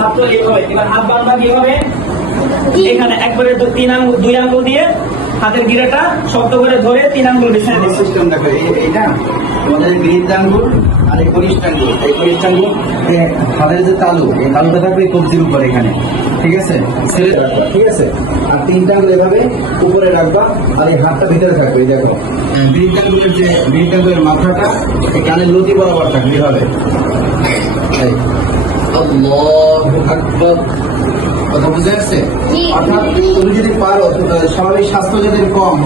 হাত তো এইভাবে, এবার হাত বাঁধা কি হবে, এখানে একবারে দুই আঙ্গুল দিয়ে হাতের গিরাটা শক্ত করে ধরে 3 আঙ্গুল বিছানা দিচ্ছি। সিস্টেম দেখো, এইটা তোমাদের বৃদ্ধাঙ্গুল আর এই কনিষ্ঠাঙ্গুল, এই কনিষ্ঠাঙ্গুল হাতের যে তালু, এই তালুটা থাকবে কবজির উপরে এখানে, ঠিক আছে, ছেড়ে রাখবা, ঠিক আছে। আর 3টা আঙ্গুল এভাবে উপরে রাখবা, আর এই হাতটা ভিতরে থাকবে। এই দেখো বৃদ্ধাঙ্গুলের যে বৃদ্ধাঙ্গুলের মাথাটা এই কানের লতি বরাবর থাকবে এভাবে। আল্লাহু আকবার, কথা বুঝে আসছে? অর্থাৎ তুমি যদি পারো, স্বাভাবিক স্বাস্থ্য যাদের কম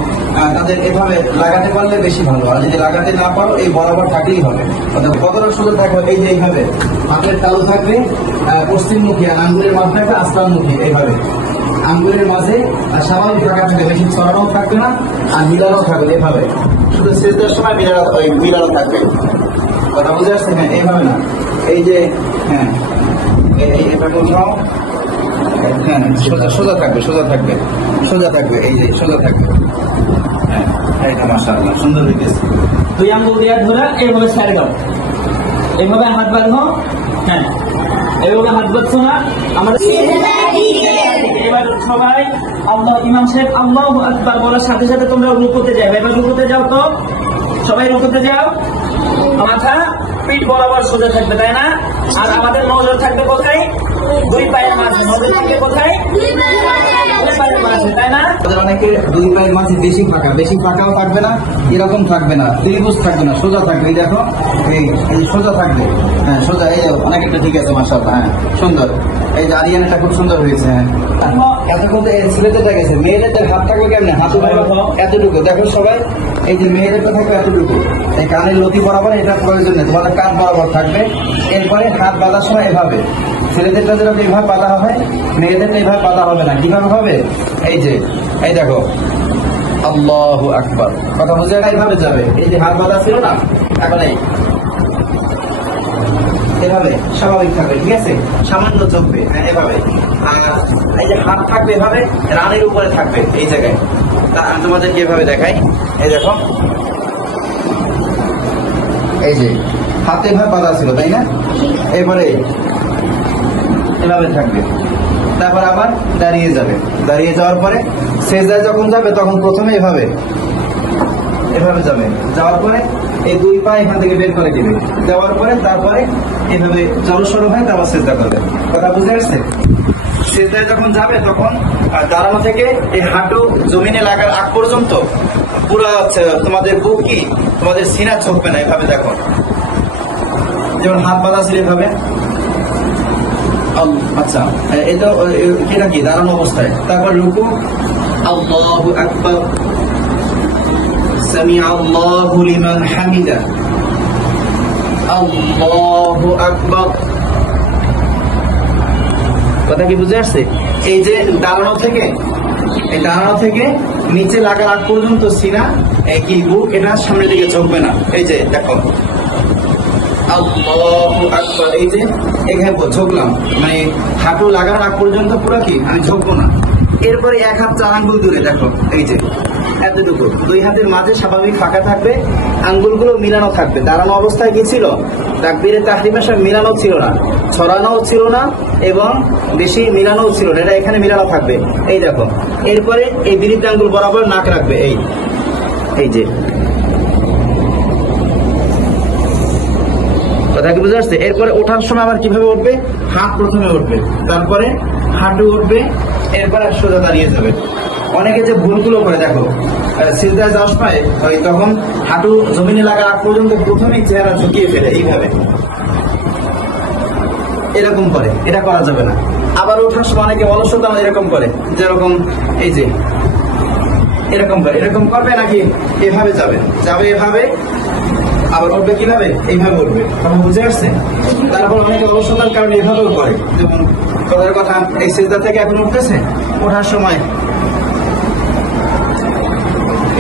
তাদের এভাবে লাগাতে পারলে বেশি ভালো, আর যদি লাগাতে না পারো এই বরাবর থাকলেই হবে। অর্থাৎ কতটা সুন্দর থাকবে, এই যে এইভাবে হাতের তালু থাকবে পশ্চিমমুখী, আর আঙ্গুলের মাঝ থাকবে আস্তানমুখী, এইভাবে আঙ্গুলের মাঝে স্বাভাবিক থাকা থাকবে, বেশি ছড়ানো থাকবে না আর মিলানো থাকবে, এভাবে শুধু শেষের সময় মিলানো থাকবে। কথা বুঝে আসছে? হ্যাঁ, এইভাবে না, এই যে হ্যাঁ এইভাবে উঠাও, হ্যাঁ সোজা থাকবে, সোজা থাকবে, সোজা থাকবে, এই যে সোজা থাকবে। হ্যাঁ, এইটা মাশাআল্লাহ সুন্দর হইতেছে। 2 আঙ্গুল দিয়ে ধরে এইভাবে ছেড়ে দাও, এইভাবে হাত বাঁধো। হ্যাঁ, এইভাবে হাত বাঁধছো না আমাদের। এবার সবাই আল্লাহ, ইমাম সাহেব আল্লাহু আকবার বলার সাথে সাথে তোমরা রুকুতে যাও। এবার রুকুতে যাও, তো সবাই রুকুতে যাও। মাথা পিঠ বরাবর সোজা থাকবে, তাই না? আর আমাদের নজর থাকবে কোথায়? 2 পায়ের মাঝে। নজর থাকবে কোথায়? 2 পায়ের মাঝে, তাই না? অনেকে 2 পায়ের মাঝে বেশি ফাঁকা, বেশি ফাঁকাও থাকবে না, এরকম থাকবে না, ত্রিভুজ থাকবে না, সোজা থাকবে। এই দেখো, এই সোজা থাকবে, হ্যাঁ সোজা। এই অনেকটা ঠিক আছে মাশাআল্লাহ, হ্যাঁ সুন্দর। এই যে আরিয়ানটা খুব সুন্দর হয়েছে। হ্যাঁ, এতক্ষণ ছেলেদের গেছে, মেয়েদের হাত থাকবে কেমনে? হাত এতটুকু দেখো সবাই, এই যে মেয়েদেরটা থাকবে এতটুকু, এই কানের লতি বরাবর, এটা প্রয়োজন নেই, তোমাদের কাঁধ বরাবর থাকবে। এরপরে হাত বাঁধার সময় এভাবে, ছেলেদেরটা যেরকম এইভাবে বাঁধা হবে, মেয়েদেরটা এইভাবে বাঁধা হবে না। কিভাবে হবে? এই যে এই দেখো, আল্লাহু আকবার, কথা বুঝে এইভাবে যাবে। এই যে হাত বাঁধা ছিল না, এখন এই এভাবে স্বাভাবিক থাকবে, ঠিক আছে, সামান্য চলবে, হ্যাঁ এভাবে। আর এই যে হাত থাকবে এভাবে রানের উপরে থাকবে, এই জায়গায়। তা আমি তোমাদেরকে এভাবে দেখাই, এই দেখো, এই যে হাতে এভাবে বাঁধা ছিল, তাই না? এরপরে এভাবে থাকবে, তারপর আবার দাঁড়িয়ে যাবে। দাঁড়িয়ে যাওয়ার পরে সেজদায় যখন যাবে তখন প্রথমে এভাবে যাবে, যাওয়ার পরে এই 2 পা এখান থেকে বের করে দিবে, যাওয়ার পরে তারপরে এভাবে জড়সড় হয়ে তারপর সেজদা করবে। কথা বুঝে আসছে? সেজদায় যখন যাবে তখন দাঁড়ানো থেকে এই হাঁটু জমিনে লাগার আগ পর্যন্ত পুরো তোমাদের বুক কি, তোমাদের সিনা ঝুঁকবে না, এভাবে দেখো। যেমন হাত বাঁধা ছিল এভাবে, আচ্ছা এটা এটা কি দাঁড়ানো অবস্থায়। তারপর রুকু, আল্লাহু আকবার, সামিআ আল্লাহু লিমান হামিদা, আল্লাহু আকবার। কথা কি বুঝে আসছে? এই যে দাঁড়ানো থেকে, এই দাঁড়ানো থেকে নিচে লাগার আগ পর্যন্ত সিনা কি বুক এটা সামনের দিকে ঝুঁকবে না। এই যে দেখো, আল্লাহু আকবার, এই যে এখানে ঝুঁকলাম, মানে হাঁটু লাগার আগ পর্যন্ত পুরো কি আমি ঝুঁকবো না। এরপরে 1 হাত 4 আঙ্গুল দূরে দেখো, এই যে এতটুকু, 2 হাতের মাঝে স্বাভাবিক ফাঁকা থাকবে, আঙ্গুলগুলো মিলানো থাকবে। দাঁড়ানো অবস্থায় কি ছিল? তাকবীরে তাহরিমের সঙ্গে মিলানো ছিল না, ছড়ানোও ছিল না, এবং বেশি মিলানোও ছিল না, এটা এখানে মিলানো থাকবে। এই দেখো, এরপরে এই বৃদ্ধ আঙ্গুল বরাবর নাক রাখবে, এই যে কথা কি বুঝে আসছে? এরপরে ওঠার সময় আবার কিভাবে উঠবে? হাত প্রথমে উঠবে, তারপরে হাঁটু উঠবে, এরপরে সোজা দাঁড়িয়ে যাবে। অনেকে যে ভুলগুলো করে দেখো, সিজদায় যাওয়ার সময় তখন হাঁটু জমিনে লাগার আগ পর্যন্ত প্রথমেই চেহারা ঝুঁকিয়ে ফেলে, এইভাবে এরকম করে, এটা করা যাবে না। আবার ওঠার সময় অনেকে অলসতা এরকম করে, যেরকম এই যে এরকম করে, এরকম করবে নাকি এভাবে যাবে এভাবে, আবার উঠবে কিভাবে? এইভাবে উঠবে। কথা বুঝে আসছে? তারপর অনেকে অলসতার কারণে এভাবেও করে, যেমন কথার কথা এই সিজদা থেকে এখন উঠতেছে, ওঠার সময়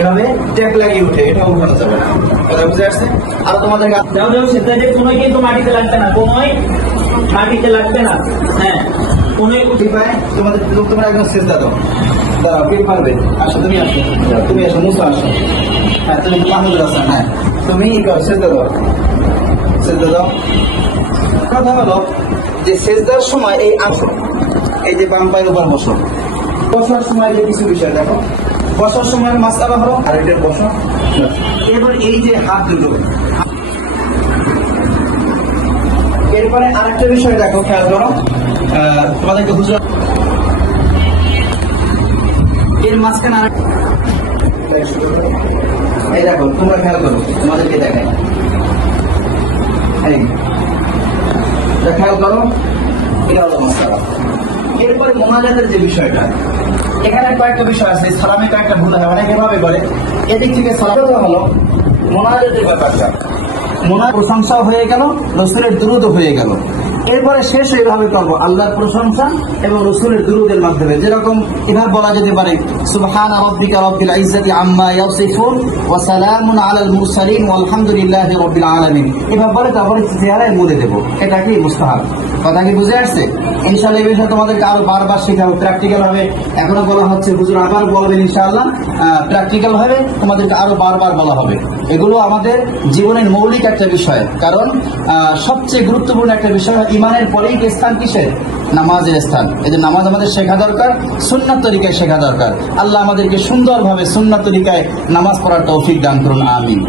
এভাবে ট্যাক লাগিয়ে উঠে, এটাও করা যাবে না। কথা বুঝে আসছে? আর তোমাদের যাও সিজদাতে কোনোই কিন্তু মাটিতে লাগবে না, কোনোই মাটিতে লাগবে না। হ্যাঁ, কোনোই উঠি পায় তোমাদের, তোমরা একদম সিজদা দাও, দাঁড়াও, কে পারবে? আসো, তুমি আসো, তুমি আসো, মুসা আসো। হ্যাঁ, তুমি মাহমুদুল হাসান, হ্যাঁ তুমি সিজদা দাও, সিজদা দাও। কথা হলো যে সেজদার সময় এই যে বাম পায়ের উপর বসো, বসার সময় যে কিছু বিষয় দেখো, বসার সময় মাসআলা হলো আরেকটা বসো। এবার এই যে হাত দুটো, এরপরে আরেকটা বিষয় দেখো, খেয়াল করো, তোমাদেরকে বুঝলো এর মাঝখানে এই দেখো, তোমরা খেয়াল করো, তোমাদেরকে দেখাই, খেয়াল করো, এটা হলো মাসআলা। এরপরে মোনাজাতের যে বিষয়টা, এখানে কয়েকটা বিষয় আছে, সালামে কয়েকটা ভুল হয়, অনেক এভাবে করে। এদিক থেকে সালামটা হলো মোনাজাতের ব্যাপারটা, মোনাজাত প্রশংসাও হয়ে গেল, রাসূলের দুরূদও হয়ে গেল। এরপরে শেষ এইভাবে করবো আল্লাহর প্রশংসা এবং রাসূলের দুরূদের মাধ্যমে, যেরকম এভাবে বলা যেতে পারে সুবহান রাব্বিকা রাব্বিল ইজ্জাতি আম্মা ইয়াসিফুন ওয়া সালামুন আলাল মুরসালিন ওয়ালহামদুলিল্লাহি রাব্বিল আলামিন। এভাবে বলে তারপরে চেহারায় বলে দেবো, এটা কি মুস্তাহাব। কথা কি বুঝে আসছে? ইনশাআল্লাহ এই বিষয়ে তোমাদেরকে আরো বারবার শেখাবো, প্র্যাকটিক্যাল হবে। এখনো বলা হচ্ছে, হুজুর আবার বলবেন ইনশাআল্লাহ, প্র্যাকটিক্যাল হবে, তোমাদেরকে আরো বারবার বলা হবে। এগুলো আমাদের জীবনের মৌলিক একটা বিষয়, কারণ সবচেয়ে গুরুত্বপূর্ণ একটা বিষয়, ইমানের পরেই স্থান কিসের? নামাজের স্থান। এই যে নামাজ আমাদের শেখা দরকার, সুন্নাত তরিকায় শেখা দরকার। আল্লাহ আমাদেরকে সুন্দরভাবে সুন্নাত তরিকায় নামাজ পড়ার তৌফিক দান করুন, আমিন।